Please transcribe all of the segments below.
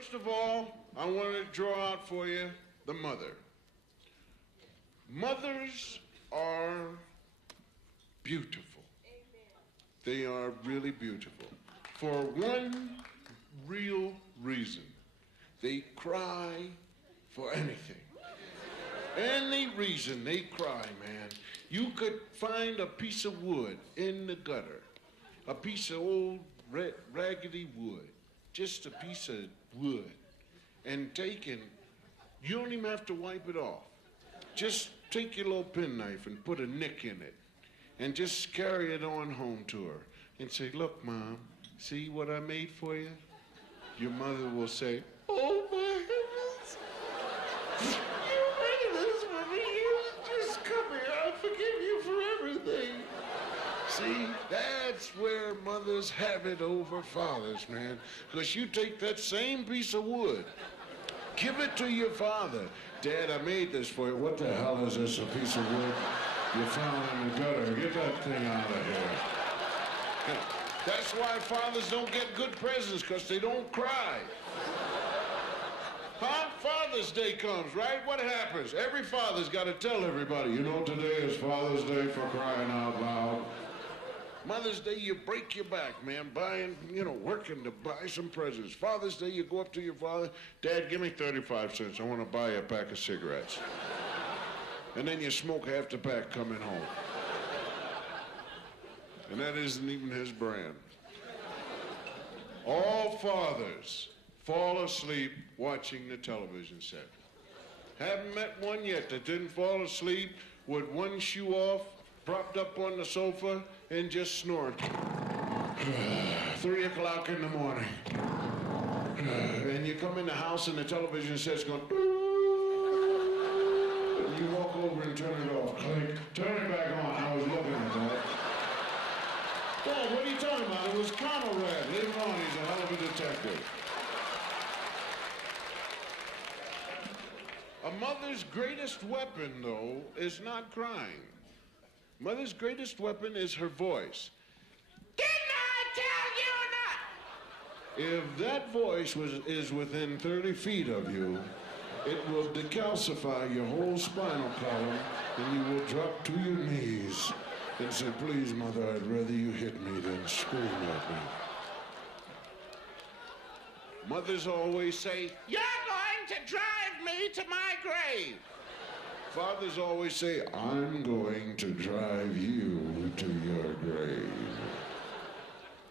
First of all, I want to draw out for you the mother. Mothers are beautiful. They are really beautiful. For one real reason. They cry for anything. Any reason they cry, man. You could find a piece of wood in the gutter, a piece of old raggedy wood, just a piece of wood, and you don't even have to wipe it off. Just take your little penknife and put a nick in it, and just carry it on home to her, and say, look, Mom, see what I made for you? Your mother will say, oh, my goodness. You made this for me. You just come here. I'll forgive you for everything. See, that's where mothers have it over fathers, man. Because you take that same piece of wood, give it to your father. Dad, I made this for you. What the hell is this, a piece of wood you found in the gutter? Get that thing out of here. That's why fathers don't get good presents, because they don't cry. Huh? Father's Day comes, right? What happens? Every father's got to tell everybody, you know, today is Father's Day, for crying out loud. Mother's Day, you break your back, man, buying, working to buy some presents. Father's Day, you go up to your father, Dad, give me 35 cents. I want to buy you a pack of cigarettes. And then you smoke half the pack coming home. And that isn't even his brand. All fathers fall asleep watching the television set. Haven't met one yet that didn't fall asleep with one shoe off, propped up on the sofa, and just snored. 3 o'clock in the morning. And you come in the house and the television set's going, and you walk over and turn it off. Click, turn it back on. I was looking at that. Dad, what are you talking about? It was Conrad. Leave him on, he's a hell of a detective. A mother's greatest weapon, though, is not crying. Mother's greatest weapon is her voice. Didn't I tell you not? If that voice is within 30 feet of you, it will decalcify your whole spinal column, and you will drop to your knees and say, please, Mother, I'd rather you hit me than scream at me. Mothers always say, you're going to drive me to my grave. Fathers always say, I'm going to drive you to your grave.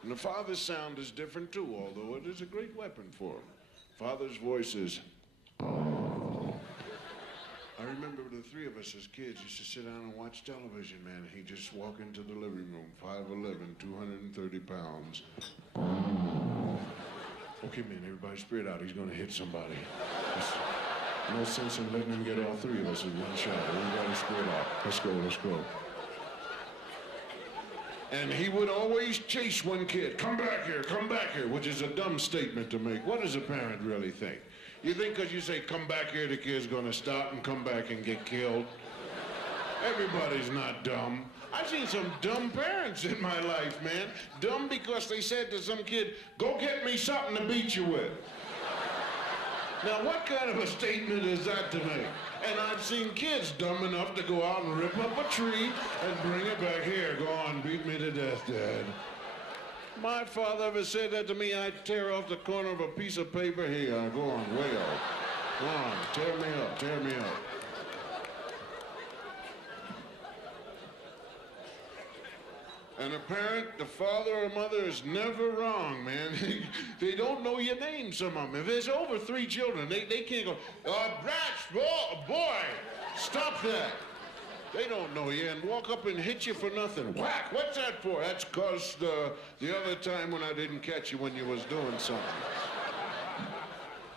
And the father's sound is different too, although it is a great weapon for him. Father's voice is, oh. I remember the three of us as kids used to sit down and watch television, man. He'd just walk into the living room, 5'11", 230 pounds. Okay, man, everybody spread out. He's going to hit somebody. No sense in letting him get all three of us in one shot. Everybody spread out. Let's go. And he would always chase one kid. Come back here, which is a dumb statement to make. What does a parent really think? You think because you say, come back here, the kid's going to stop and come back and get killed? Everybody's not dumb. I've seen some dumb parents in my life, man. Dumb because they said to some kid, go get me something to beat you with. Now, what kind of a statement is that to make? And I've seen kids dumb enough to go out and rip up a tree and bring it back here. Go on, beat me to death, Dad. My father ever said that to me, I'd tear off the corner of a piece of paper. Here, go on, way off. Go on, tear me up. And a parent, the father or mother, is never wrong, man. They don't know your name, some of them. If there's over 3 children, they can't go, Bratch, boy, stop that. They don't know you and walk up and hit you for nothing. Whack, what's that for? That's because the other time when I didn't catch you when you was doing something.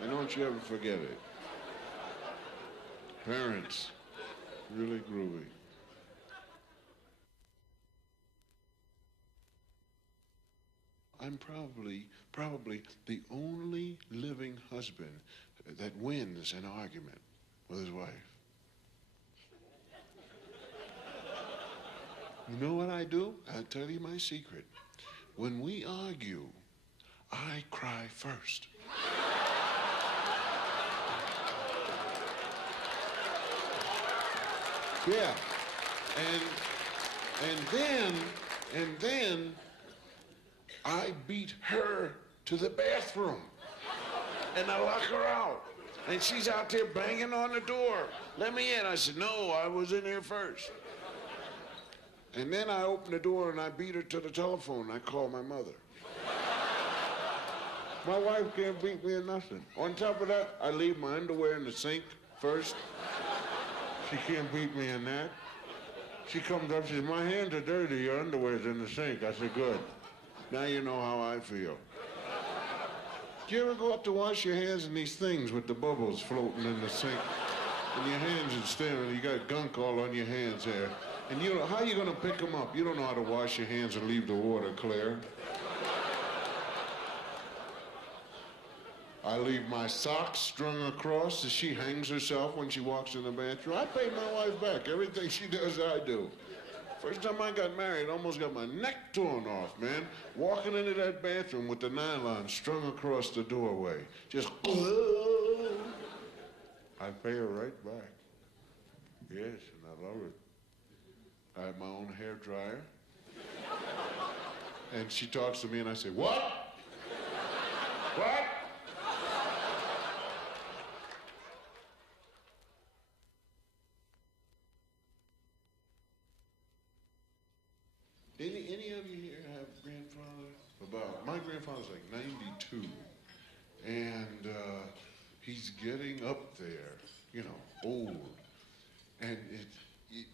And don't you ever forget it. Parents, really groovy. I'm probably the only living husband that wins an argument with his wife. You know what I do? I'll tell you my secret. When we argue, I cry first. Yeah. And then I beat her to the bathroom. And I lock her out. And she's out there banging on the door. Let me in. I said, no, I was in here first. And then I opened the door and I beat her to the telephone. I called my mother. My wife can't beat me in nothing. On top of that, I leave my underwear in the sink first. She can't beat me in that. She comes up, she says, my hands are dirty, your underwear's in the sink. I said, good. Now you know how I feel. Do you ever go up to wash your hands in these things with the bubbles floating in the sink? And your hands are staring, you got gunk all on your hands there. And you know, how are you gonna pick them up? You don't know how to wash your hands and leave the water clear. I leave my socks strung across as she hangs herself when she walks in the bathroom. I pay my wife back. Everything she does, I do. First time I got married, I almost got my neck torn off, man. Walking into that bathroom with the nylon strung across the doorway. Just, I pay her right back. Yes, and I love it. I have my own hair dryer. And she talks to me and I say, what? What? Any of you here have grandfather? My grandfather's like 92, and he's getting up there, you know, old. And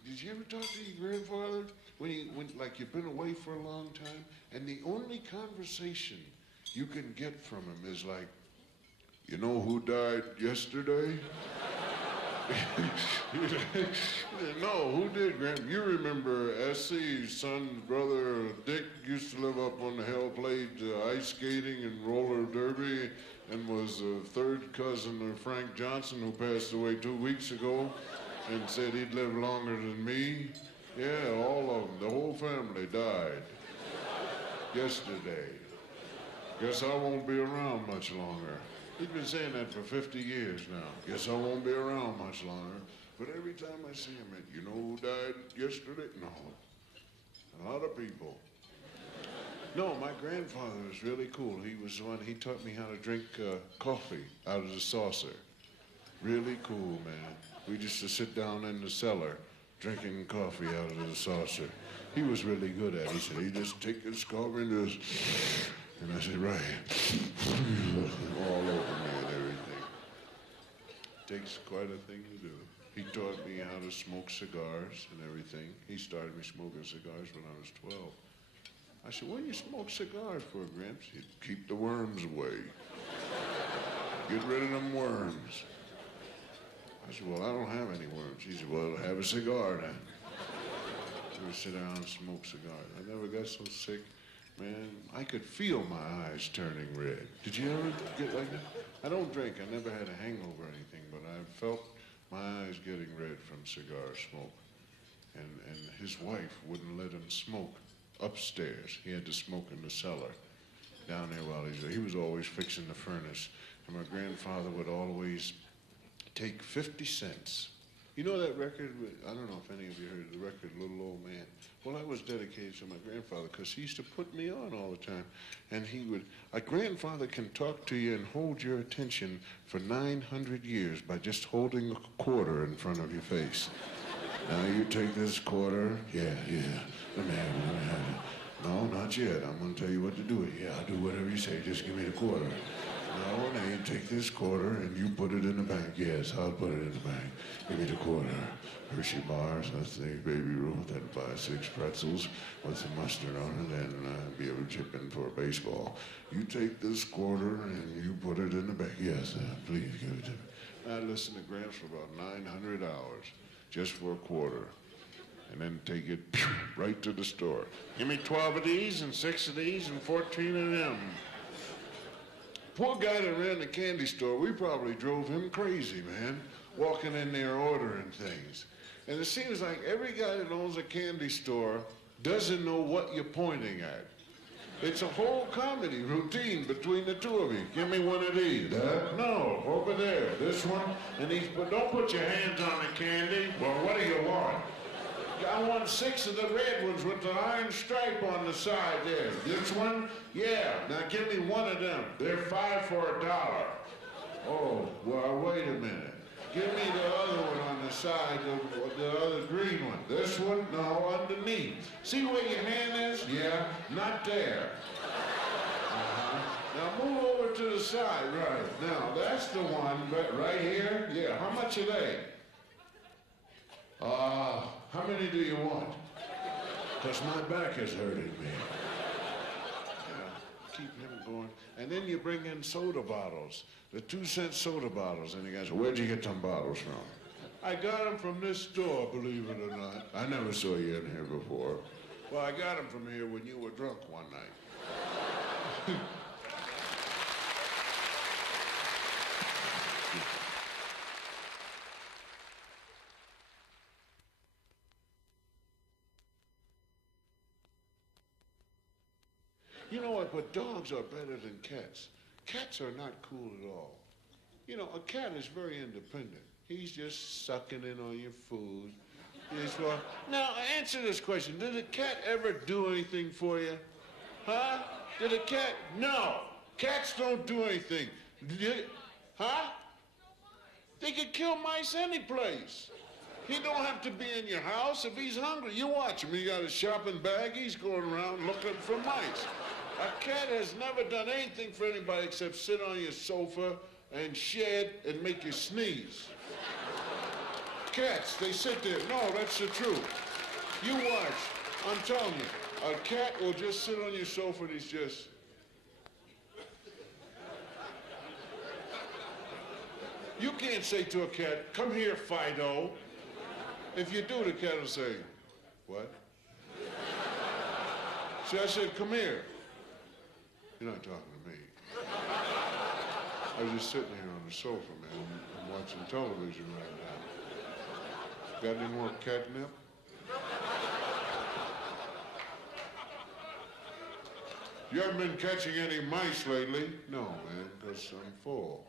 did you ever talk to your grandfather when like you've been away for a long time, and the only conversation you can get from him is like, you know who died yesterday? No, who did, Grandpa? You remember S.C.'s son's brother Dick used to live up on the hill, played ice skating and roller derby, and was a third cousin of Frank Johnson, who passed away 2 weeks ago, and said he'd live longer than me. Yeah, all of them, the whole family died yesterday. Guess I won't be around much longer. He's been saying that for 50 years now. Guess I won't be around much longer. But every time I see him, you know who died yesterday? No. A lot of people. No, my grandfather was really cool. He was the one, he taught me how to drink coffee out of the saucer. Really cool, man. We used to sit down in the cellar drinking coffee out of the saucer. He was really good at it. He said, you just take this coffee and just... And I said, right. All over me and everything. Takes quite a thing to do. He taught me how to smoke cigars and everything. He started me smoking cigars when I was 12. I said, what do you smoke cigars for, Gramps? He'd keep the worms away. Get rid of them worms. I said, well, I don't have any worms. He said, well, have a cigar then. We would sit down and smoke cigars. I never got so sick. Man, I could feel my eyes turning red. Did you ever get like that? I don't drink. I never had a hangover or anything, but I felt my eyes getting red from cigar smoke. And his wife wouldn't let him smoke upstairs. He had to smoke in the cellar down there while he was always fixing the furnace. And my grandfather would always take 50 cents. You know that record? I don't know if any of you heard the record, Little Old Man. Well, I was dedicated to my grandfather because he used to put me on all the time. And he would, a grandfather can talk to you and hold your attention for 900 years by just holding a quarter in front of your face. Now you take this quarter. Yeah. Let me have it. No, not yet. I'm going to tell you what to do. Yeah, I'll do whatever you say. Just give me the quarter. No, now you take this quarter and you put it in the bank. Yes, I'll put it in the bank. Give me the quarter. Hershey bars, that's the baby rule. Then buy 6 pretzels with some mustard on it and be able to chip in for a baseball. You take this quarter and you put it in the bank. Yes, please give it to me. I listened to Gramps for about 900 hours just for a quarter. And then take it right to the store. Give me 12 of these and 6 of these and 14 of them. Poor guy that ran the candy store, we probably drove him crazy, man, walking in there ordering things. And it seems like every guy that owns a candy store doesn't know what you're pointing at. It's a whole comedy routine between the two of you. Give me one of these. No, over there. This one. And he's, but don't put your hands on the candy. Well, what do you want? I want 6 of the red ones with the iron stripe on the side there. This one? Yeah. Now give me one of them. They're 5 for $1. Oh, well, wait a minute. Give me the other one on the side, the other green one. This one? No, underneath. See where your hand is? Yeah, not there. Now move over to the side, right. Now, that's the one right here. Yeah, how much are they? How many do you want? Because my back is hurting me. Yeah, keep him going. And then you bring in soda bottles. The 2-cent soda bottles. And he goes, where'd you get them bottles from? I got them from this store, believe it or not. I never saw you in here before. Well, I got them from here when you were drunk one night. You know what? But dogs are better than cats. Cats are not cool at all. You know, a cat is very independent. He's just sucking in on your food. Now, answer this question. Did a cat ever do anything for you? Huh? Did a cat? No. Cats don't do anything. Huh? They could kill mice any place. He don't have to be in your house. If he's hungry, you watch him. He got a shopping bag. He's going around looking for mice. A cat has never done anything for anybody except sit on your sofa and shed and make you sneeze. Cats, they sit there. No, that's the truth. You watch. I'm telling you, a cat will just sit on your sofa and he's just... You can't say to a cat, come here, Fido. If you do, the cat will say, what? See, I said, come here. You're not talking to me. I was just sitting here on the sofa, man. I'm watching television right now. Got any more catnip? You haven't been catching any mice lately? No, man, because I'm full.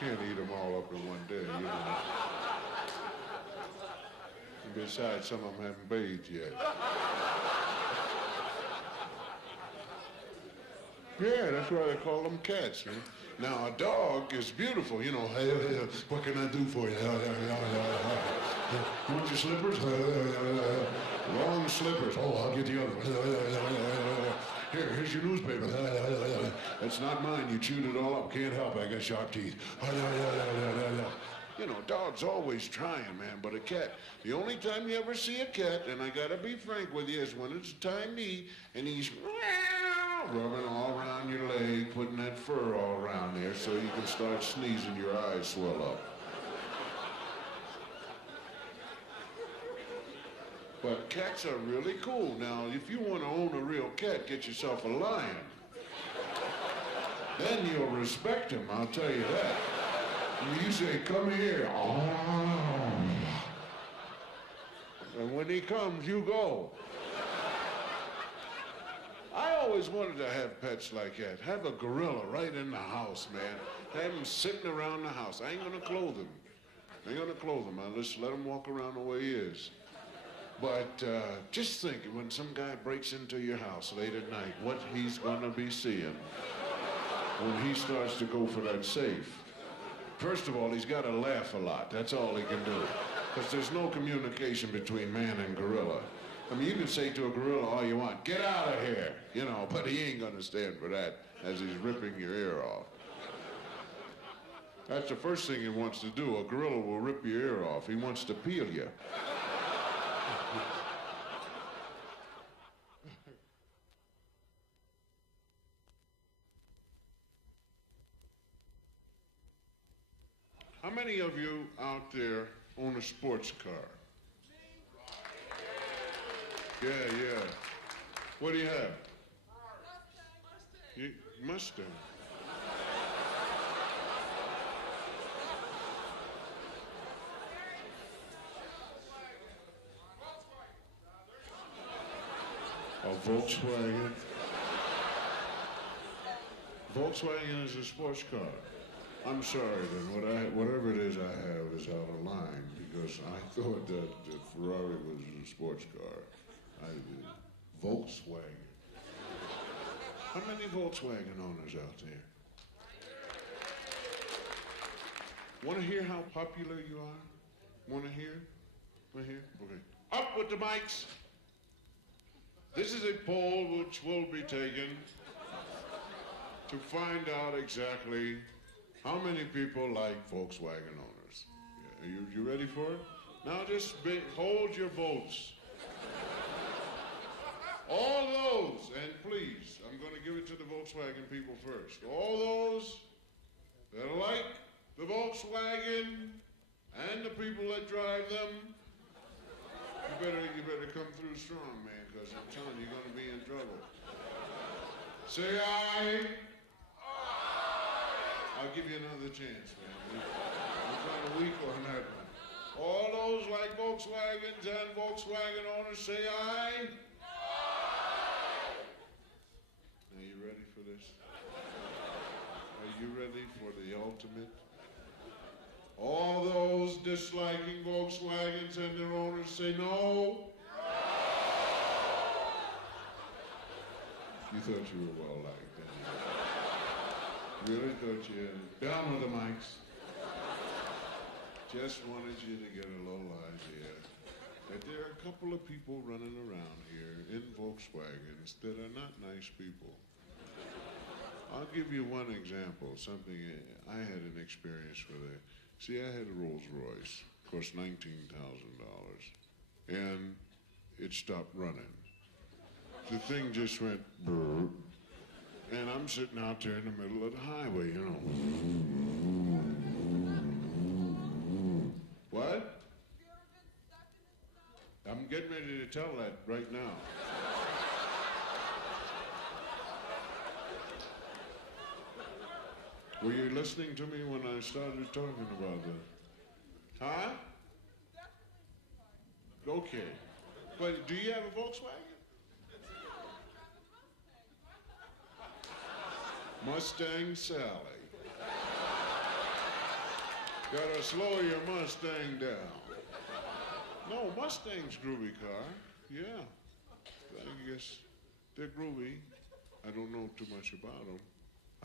Can't eat them all up in one day, you know. And besides, some of them haven't bathed yet. Yeah, that's why they call them cats, man. Now, a dog is beautiful, you know. Hey, what can I do for you? You want your slippers? Long slippers. Oh, I'll get the other one. Here's your newspaper. That's not mine. You chewed it all up. Can't help it. I got sharp teeth. You know, dog's always trying, man, but a cat, the only time you ever see a cat, and I gotta be frank with you, is when it's time to eat, and he's rubbing all around your leg, putting that fur all around there so you can start sneezing, your eyes swell up. But cats are really cool. Now, if you want to own a real cat, get yourself a lion. Then you'll respect him, I'll tell you that. You say, come here. And when he comes, you go. I always wanted to have pets like that. Have a gorilla right in the house, man. Have him sitting around the house. I ain't gonna clothe him. I ain't gonna clothe him. I'll just let him walk around the way he is. But just think, when some guy breaks into your house late at night, what he's gonna be seeing when he starts to go for that safe. First of all, he's gotta laugh a lot. That's all he can do. Because there's no communication between man and gorilla. I mean, you can say to a gorilla all you want, get out of here, you know, but he ain't gonna stand for that as he's ripping your ear off. That's the first thing he wants to do. A gorilla will rip your ear off. He wants to peel you. How many of you out there own a sports car? Yeah, yeah. What do you have? Mustang. A Volkswagen? Volkswagen is a sports car. I'm sorry, then. Whatever it is I have is out of line because I thought that Ferrari was a sports car. Volkswagen. How many Volkswagen owners out there? Want to hear how popular you are? Want to hear? Want to hear? Okay. Up with the mics. This is a poll which will be taken to find out exactly how many people like Volkswagen owners. Yeah, you ready for it? Now just hold your votes. All those, and please, I'm going to give it to the Volkswagen people first. All those that like the Volkswagen and the people that drive them, you better come through strong, man, because I'm telling you, you're going to be in trouble. Say aye. I'll give you another chance, man. We're kind of weak on that one. All those like Volkswagens and Volkswagen owners, say aye. Are you ready for this? Are you ready for the ultimate? All those disliking Volkswagens and their owners say no. You thought you were well liked, didn't you? Really thought you had. Down with the mics. Just wanted you to get a little idea that there are a couple of people running around here in Volkswagens that are not nice people. I'll give you one example, something I had an experience with it. See, I had a Rolls Royce, cost $19,000, and it stopped running. The thing just went brrr, and I'm sitting out there in the middle of the highway, you know. What? I'm getting ready to tell that right now. Were you listening to me when I started talking about that? Huh? Okay. But do you have a Volkswagen? Mustang Sally. Gotta slow your Mustang down. No, Mustang's groovy car. Yeah. I guess they're groovy. I don't know too much about them.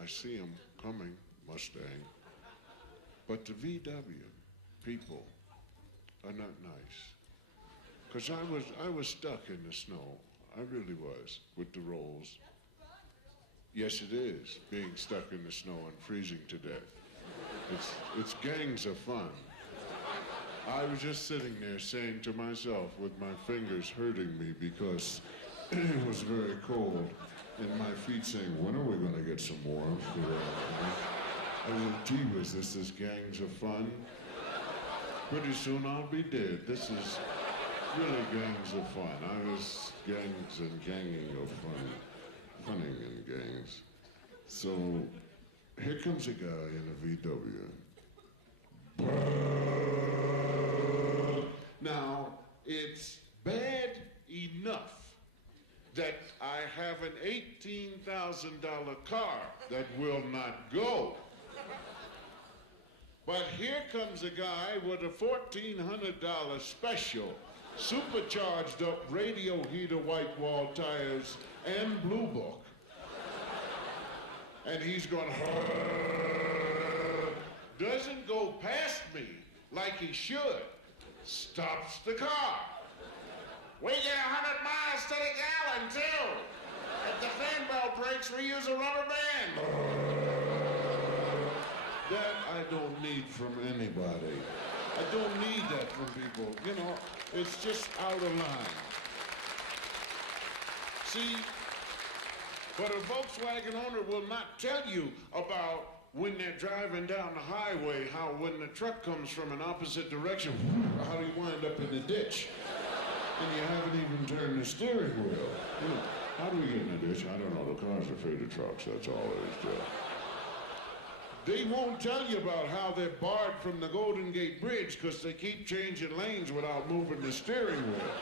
I see them coming, Mustang. But the VW people are not nice. Because I was stuck in the snow. I really was, with the rolls. Yes, it is, being stuck in the snow and freezing to death. It's gangs of fun. I was just sitting there saying to myself, with my fingers hurting me because it was very cold, and my feet saying, when are we going to get some warmth? I said, gee whiz, this is gangs of fun. Pretty soon I'll be dead. This is really gangs of fun. I was gangs and ganging of fun. Funning in gangs. So here comes a guy in a VW. Now, it's bad enough that I have an $18,000 car that will not go. But here comes a guy with a $1,400 special, supercharged up radio heater white wall tires and blue book. And he's going, doesn't go past me like he should, stops the car. We get 100 miles to the gallon, too. If the fan belt breaks, we use a rubber band. That I don't need from anybody. I don't need that from people. You know, it's just out of line. See, but a Volkswagen owner will not tell you about when they're driving down the highway, how when the truck comes from an opposite direction, how do you wind up in the ditch? And you haven't even turned the steering wheel. You know, how do we get in the ditch? I don't know. The cars are afraid of trucks. That's all it is. They won't tell you about how they're barred from the Golden Gate Bridge because they keep changing lanes without moving the steering wheel.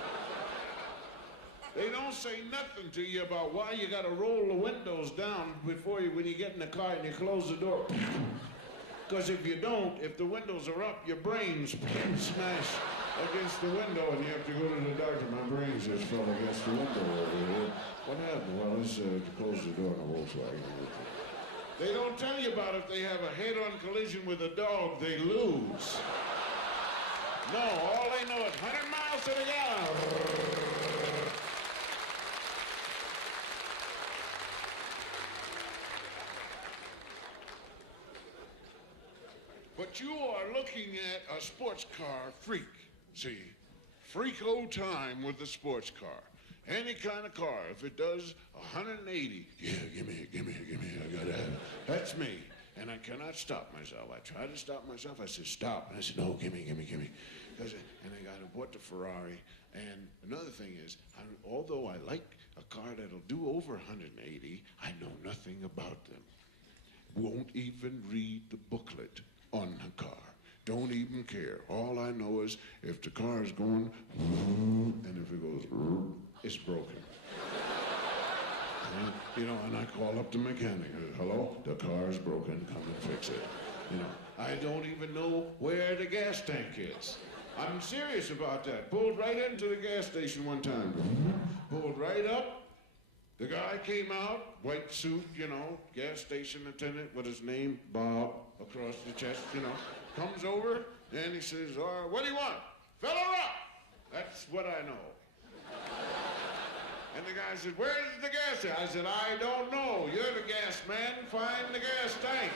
They don't say nothing to you about why you got to roll the windows down before you, when you get in the car and you close the door. Because if you don't, if the windows are up, your brains smash against the window and you have to go to the doctor. My brains just fell against the window over here. What happened? Well, it's to close the door on a Volkswagen. They don't tell you about if they have a head-on collision with a dog, they lose. No, all they know is 100 miles to the gallon. But you are looking at a sports car freak, see? Freak old time with the sports car. Any kind of car, if it does 180, yeah, give me, I gotta have it. That's me, and I cannot stop myself. I try to stop myself, I said, stop, and I said, no, give me. And I got to bought the Ferrari, and another thing is, although I like a car that'll do over 180, I know nothing about them. Won't even read the booklet on the car. Don't even care. All I know is if the car is going, and if it goes, it's broken. And I call up the mechanic. Hello, the car is broken. Come and fix it. I don't even know where the gas tank is. I'm serious about that. Pulled right into the gas station one time. Pulled right up. The guy came out, white suit, gas station attendant with his name, Bob, across the chest, comes over and he says, what do you want? Fill her up. That's what I know. And the guy said, where's the gas tank? I said, I don't know. You're the gas man. Find the gas tank.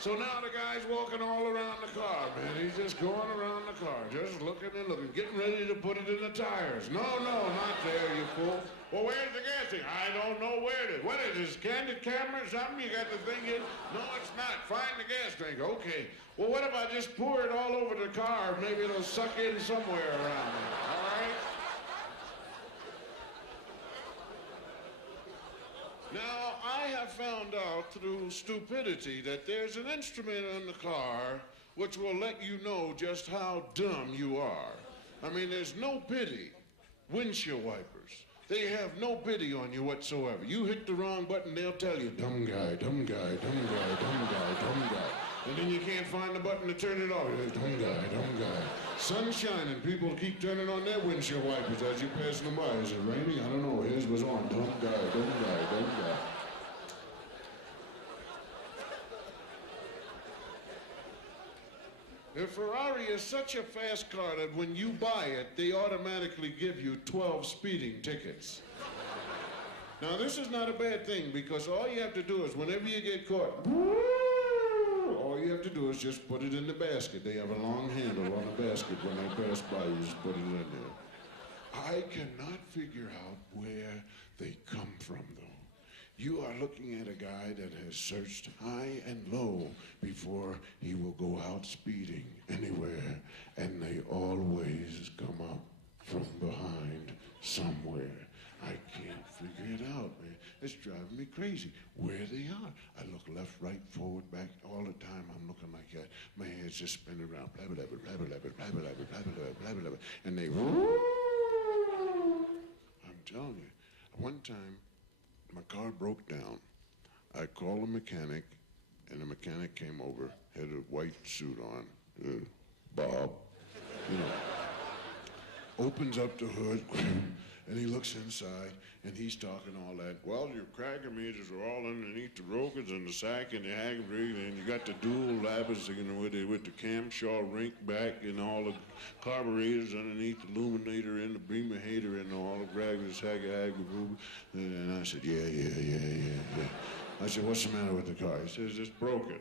So now the guy's walking all around the car, man. He's just going around the car, just looking and looking, getting ready to put it in the tires. No, not there, you fool. Well, where's the gas tank? I don't know where it is. What is this, candid camera or something? You got the thing in? No, it's not. Find the gas tank. Okay. Well, what if I just pour it all over the car? Maybe it'll suck in somewhere around there. All right? Now, I have found out through stupidity that there's an instrument on the car which will let you know just how dumb you are. I mean, there's no pity. Windshield wipers. They have no pity on you whatsoever. You hit the wrong button, they'll tell you, dumb guy, dumb guy, dumb guy, dumb guy, dumb guy. And then you can't find the button to turn it off. Dumb guy. Sun shining, people keep turning on their windshield wipers as you pass them by. Is it raining? I don't know. His was on. Dumb guy. The Ferrari is such a fast car that when you buy it, they automatically give you 12 speeding tickets. Now, this is not a bad thing because all you have to do is whenever you get caught, all you have to do is just put it in the basket. They have a long handle on the basket. When they pass by, you just put it in there. I cannot figure out where they come from, though. You are looking at a guy that has searched high and low before he will go out speeding anywhere, and they always come up from behind somewhere. I can't figure it out, man. It's driving me crazy. Where they are. I look left, right, forward, back, all the time. I'm looking like that. My head's just spinning around. And they, I'm telling you, one time, my car broke down. I called a mechanic, and the mechanic came over, had a white suit on, Bob, opens up the hood, and he looks inside, and he's talking all that. Well, your cracker meters are all underneath the rokers and the sack and the hag rig, and you got the dual labbers, with the camshaw rink back and all the carburetors underneath the illuminator and the beamer hater and all the graggers, hag. And I said, yeah. I said, what's the matter with the car? He says, it's broken.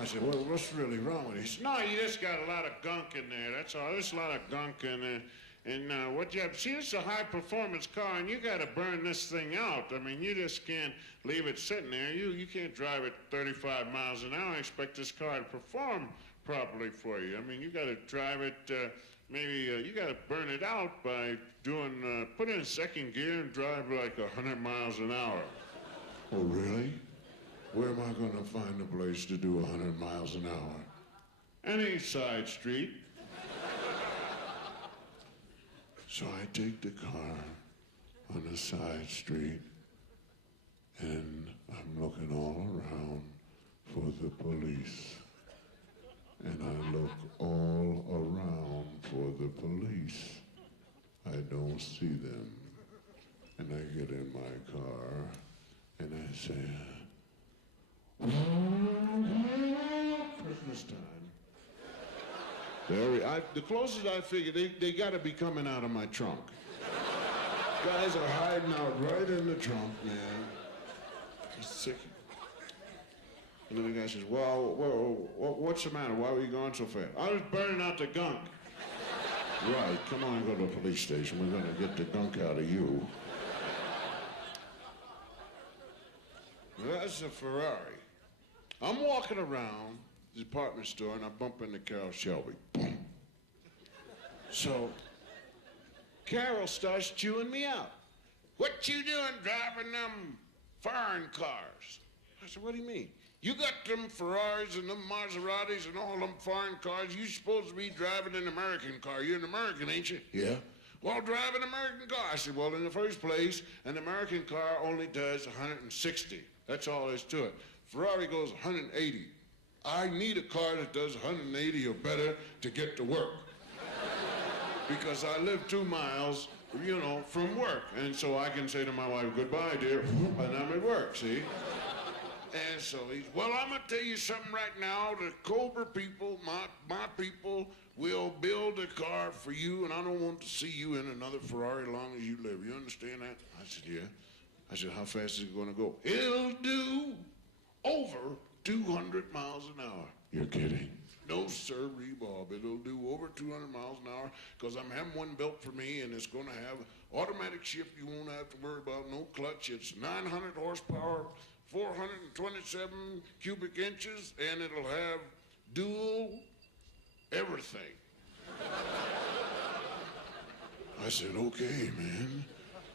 I said, well, what's really wrong with it? He said, no, you just got a lot of gunk in there. That's all. There's a lot of gunk in there. And what you have, see, this is a high-performance car, and you got to burn this thing out. I mean, you just can't leave it sitting there. You can't drive it 35 miles an hour and expect this car to perform properly for you. I mean, you got to drive it, you got to burn it out by doing, put it in second gear and drive like 100 miles an hour. Oh, really? Where am I going to find a place to do 100 miles an hour? Any side street. So I take the car on a side street, and I'm looking all around for the police. And I look all around for the police. I don't see them. And I get in my car, and I say, Christmas time. The closest I figured, they got to be coming out of my trunk. Guys are hiding out right in the trunk, man. I'm sick. And then the guy says, well, what's the matter? Why were you going so fast? I was burning out the gunk. Right, come on, go to the police station. We're going to get the gunk out of you. That's a Ferrari. I'm walking around the department store and I bump into Carol Shelby. Boom. So Carol starts chewing me out. What you doing driving them foreign cars? I said, what do you mean? You got them Ferraris and them Maseratis and all them foreign cars. You supposed to be driving an American car. You're an American, ain't you? Yeah. Well, drive an American car. I said, well, in the first place, an American car only does 160. That's all there is to it. Ferrari goes 180. I need a car that does 180 or better to get to work. Because I live 2 miles, from work. And so I can say to my wife, goodbye, dear, and I'm at work, see? And so he's, well, I'm going to tell you something right now. The Cobra people, my people, will build a car for you, and I don't want to see you in another Ferrari as long as you live. You understand that? I said, yeah. I said, how fast is it going to go? It'll do over 200 miles an hour. You're kidding? No, sir, Bob. It'll do over 200 miles an hour because I'm having one built for me, and it's going to have automatic shift. You won't have to worry about no clutch. It's 900 horsepower, 427 cubic inches, and it'll have dual everything. I said, okay, man.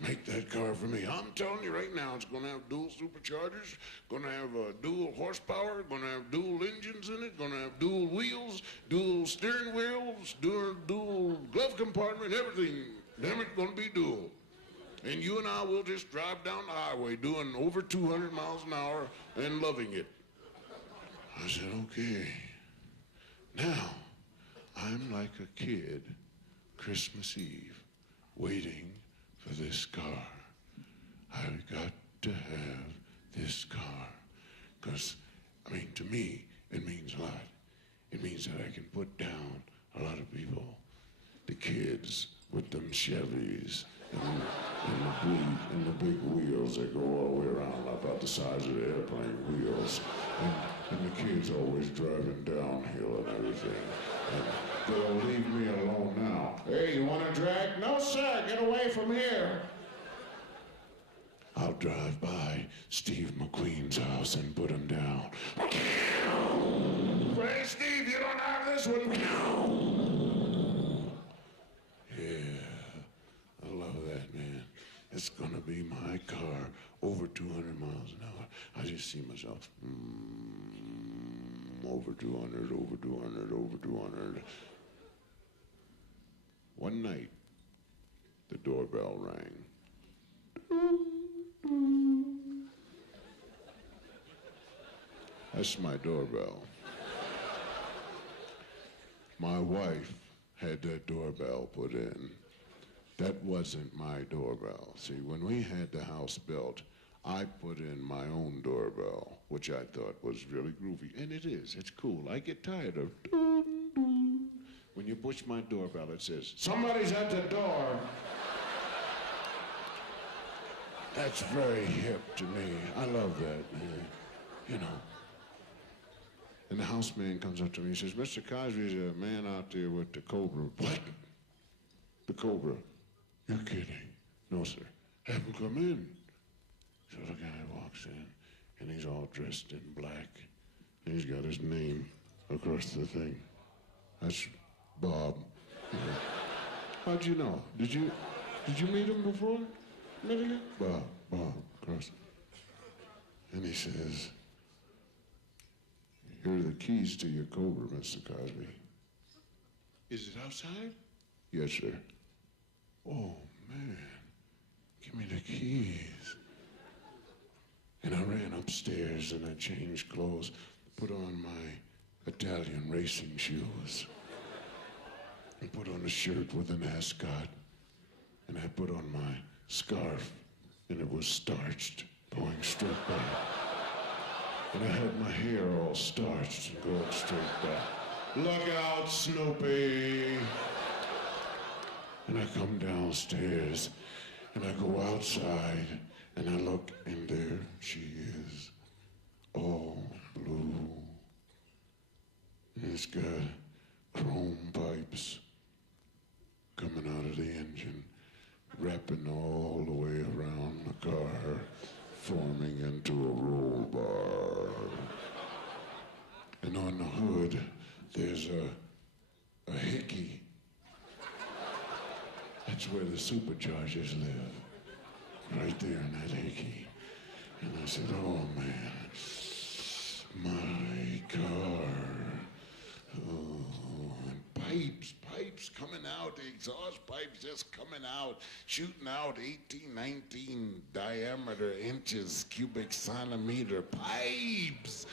Make that car for me. I'm telling you right now, it's going to have dual superchargers, going to have dual horsepower, going to have dual engines in it, going to have dual wheels, dual steering wheels, dual glove compartment, everything. Damn it, going to be dual. And you and I will just drive down the highway doing over 200 miles an hour and loving it. I said, okay. Now, I'm like a kid, Christmas Eve, waiting for this car. I've got to have this car. Because, to me, it means a lot. It means that I can put down a lot of people. The kids with them Chevys and the big wheels that go all the way around about the size of the airplane wheels. And the kids always driving downhill and everything. And they'll leave me alone now. Hey, you want to drag? No, sir, get away from here. I'll drive by Steve McQueen's house and put him down. Hey, Steve, you don't have this one. Yeah, I love that, man. It's gonna be my car over 200 miles an hour. I just see myself, over 200, over 200, over 200. One night, the doorbell rang. That's my doorbell. My wife had that doorbell put in. That wasn't my doorbell. See, when we had the house built, I put in my own doorbell, which I thought was really groovy. And it is. It's cool. I get tired of doo, doo. When you push my doorbell, it says, somebody's at the door. That's very hip to me. I love that, man. And the houseman comes up to me and says, Mr. Cosby's a man out there with the Cobra. What? The Cobra? You're kidding. No, sir. Have him come in. So the guy walks in, and he's all dressed in black. And he's got his name across the thing. That's Bob. How'd you know? Did you meet him before? Met him? Bob, across. And he says, here are the keys to your Cobra, Mr. Cosby. Is it outside? Yes, sir. oh man, give me the keys. And I ran upstairs and I changed clothes, put on my Italian racing shoes, and put on a shirt with an ascot, and I put on my scarf, and it was starched, going straight back. And I had my hair all starched and going straight back. Look out, Snoopy! And I come downstairs, and I go outside, and I look, and there she is, all blue. And it's got chrome pipes coming out of the engine, wrapping all the way around the car, forming into a roll bar. And on the hood, there's a hickey. That's where the superchargers live, right there in that hickey. And I said, oh man, my car. Oh, and pipes coming out, the exhaust pipes just coming out, shooting out 18, 19 diameter inches, cubic centimeter pipes.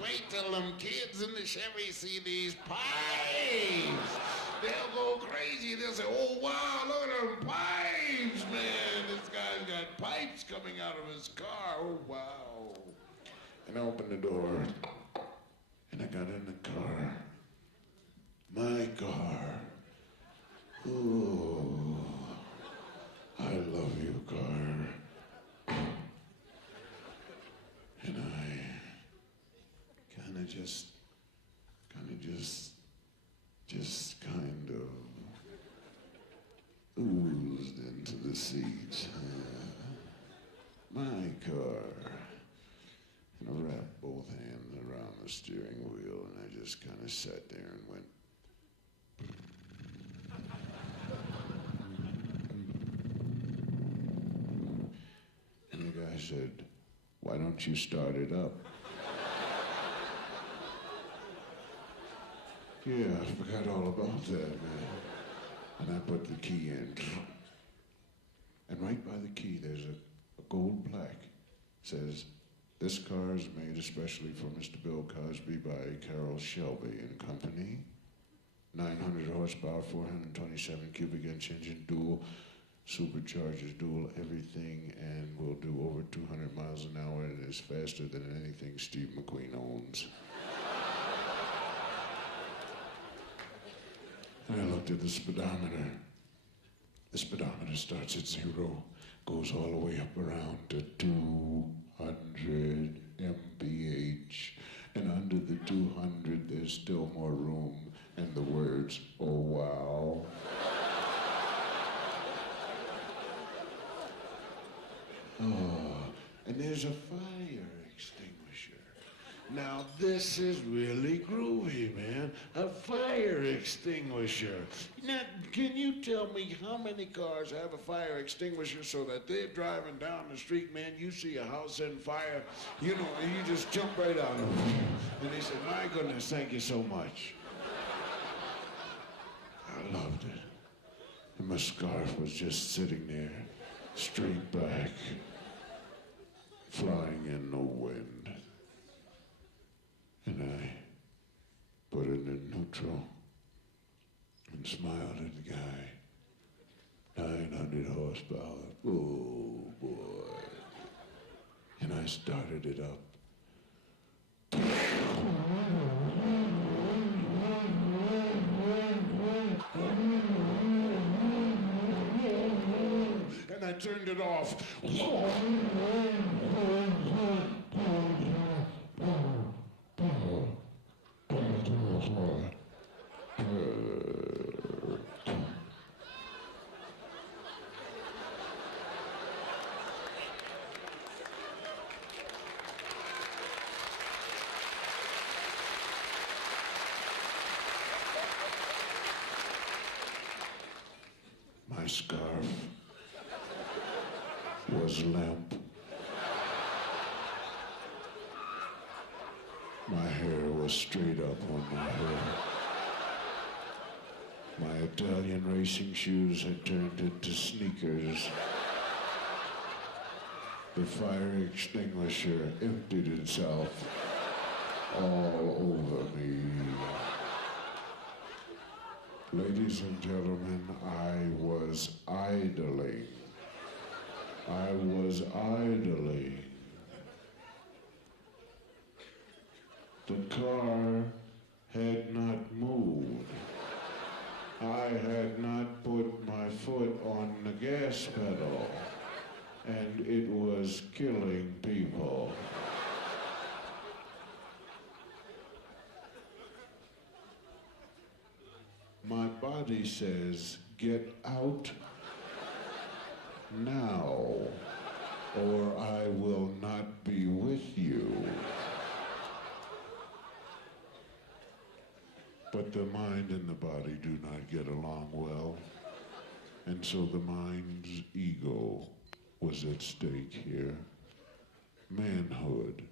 Wait till them kids in the Chevy see these pipes. They'll go crazy. They'll say, oh wow, look at them pipes, man. This guy's got pipes coming out of his car. Oh wow. And I opened the door. And I got in the car. My car. Ooh, I love you, car. And I kind of just oozed into the seat. My car. And I wrapped both hands around the steering wheel, and I just kind of sat there and went. And the guy said, why don't you start it up? Yeah, I forgot all about that, man. And I put the key in. And right by the key, there's a gold plaque. It says, this car is made especially for Mr. Bill Cosby by Carroll Shelby and Company. 900 horsepower, 427 cubic inch engine, dual superchargers, dual everything, and will do over 200 miles an hour and is faster than anything Steve McQueen owns. And I looked at the speedometer. The speedometer starts at 0, goes all the way up around to 200 MPH. And under the 200, there's still more room. And the words, oh wow. Oh, and there's a fire extinguisher. Now this is really groovy, man. A fire extinguisher. Now, can you tell me how many cars have a fire extinguisher so that they're driving down the street, man, you see a house in fire, you know, and you just jump right out of it. And they said, my goodness, thank you so much. I loved it. And my scarf was just sitting there, straight back, flying in the wind. And I put it in neutral and smiled at the guy. 900 horsepower, oh boy. And I started it up. And I turned it off. My scarf was limp. My hair was straight up on my head. My Italian racing shoes had turned into sneakers. The fire extinguisher emptied itself all over me. Ladies and gentlemen, I was idling. I was idling. The car had not moved. I had not put my foot on the gas pedal, and it was killing people. My body says, get out now, or I will not be with you. But the mind and the body do not get along well, and so the mind's ego was at stake here. Manhood.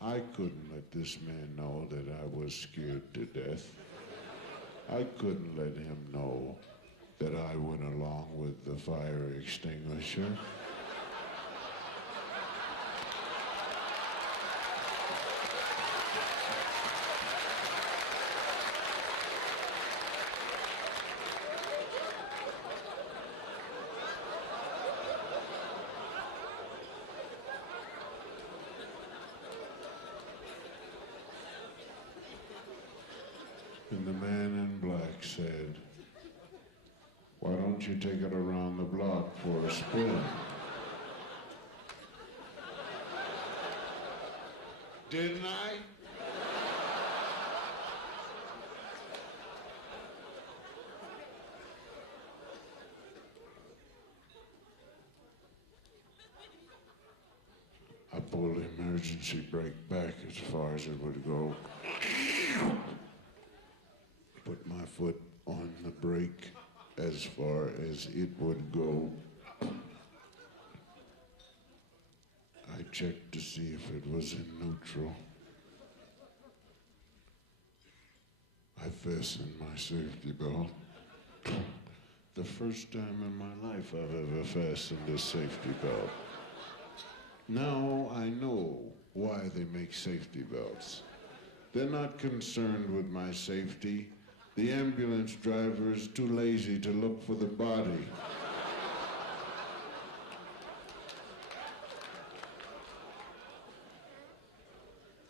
I couldn't let this man know that I was scared to death. I couldn't let him know that I went along with the fire extinguisher. And the man in black said, why don't you take it around the block for a spin? Didn't I? I pulled the emergency brake back as far as it would go. Put my foot on the brake as far as it would go. I checked to see if it was in neutral. I fastened my safety belt. The first time in my life I've ever fastened a safety belt. Now I know why they make safety belts. They're not concerned with my safety. The ambulance driver is too lazy to look for the body.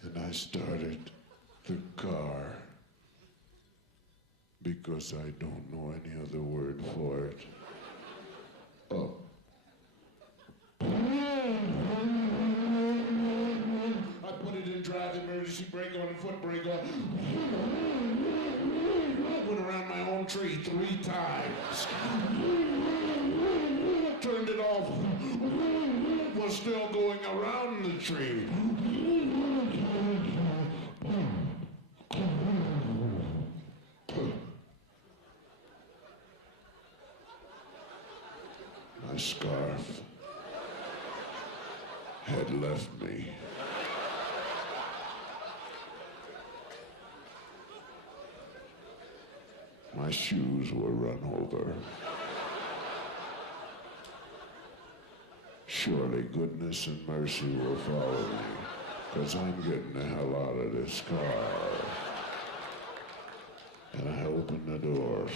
And I started the car because I don't know any other word for it. Up. I put it in drive, emergency brake on, and foot brake on. I went around my own tree 3 times. Turned it off. Was still going around the tree. My scarf had left me. My shoes were run over. Surely goodness and mercy will follow me, because I'm getting the hell out of this car. And I opened the door,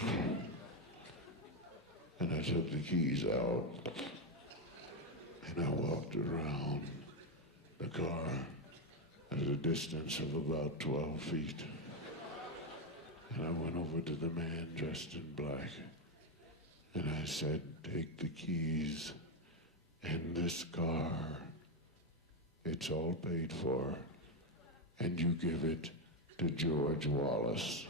and I took the keys out, and I walked around the car at a distance of about 12 feet. And I went over to the man dressed in black, and I said, take the keys and this car. It's all paid for, and you give it to George Wallace.